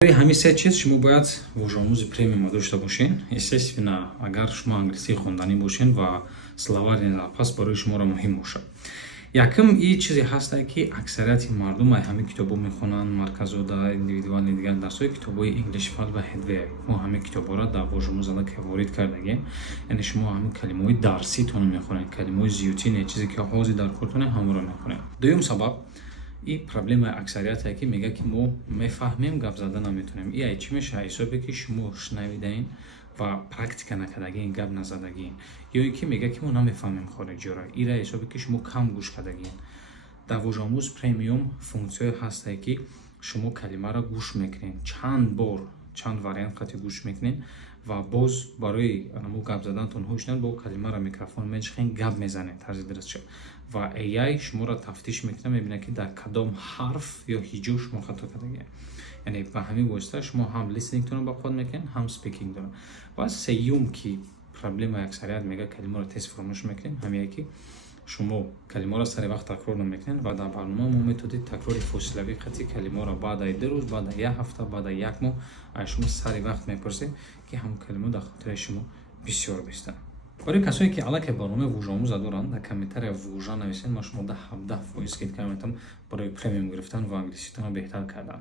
Ҳамин се чиз шумо бояд вожомӯзи премиумро дошта бошед. Естественно, агар шумо англисии хонданӣ бошед ва словарный запас барои шуморо муҳим бошад. Якум и чизе ҳастае ки аксарияти мардум ҳамин китобо мехонанд, марказода, индивидуални дигар дарсҳои китобҳои English File ва Headway. Мо ҳамин китобҳоро дар вожомӯз аллакай ворид кардагем. Яъне шумо ҳамин калимаҳои дарситон мехонед, калимаҳои зиёдтине, чизе ки ҳозир дар кортоне ҳамонро мехонед. Дуюм сабаб и проблемаи аксарияте ки мега ки мо мефаҳмем, гап зада наметонем. И чӣ мешавад? Ҳисобе ки шумо шунавидаин ва практика накардагин, гап назадагин, ё ин ки мега ки мо намефаҳмем хориҷиёро. Ира ҳисобе ки шумо кам гӯш кардагин. Дар вожомӯз премиум функсияе ҳастае ки шумо калимаро гӯш мекунед, чанд бор, чанд вариант қати гӯш мекунед ва боз барои гап задантон ҳушнед бо калимаро микрофон мечиқен, гап мезанед тарзи дурустшо. Ва AI шуморо тафтиш мекунад, мебинад ки дар кадом ҳарф ё ҳиҷо шумо хато кардагид. Яъне ба ҳамин восита шумо ҳам листнингтонро ба ход мекунед, ҳам спикингдонро. Ва сеюм ки проблемаи аксарият мега калимаро тез фаромӯш мекунед, ҳамие ки шумо калимаро сари вақт такрор намекунед ва дар барнома мо методид такрори фосилавӣ қати калимаро баъдаи 2 рӯз, баъдаи 1 ҳафта, баъдаи 1 моҳ аз шумо сари вақт мепурсед ки ҳамон калимо дар хотири шумо бисёр беста. Барои касое ки аллакай барномаи вожомӯза доранд, дар комментария вожа нависед, ман шумо 17% скидка метавонам барои премиум гирифтан ва англиситонро беҳтар кардан.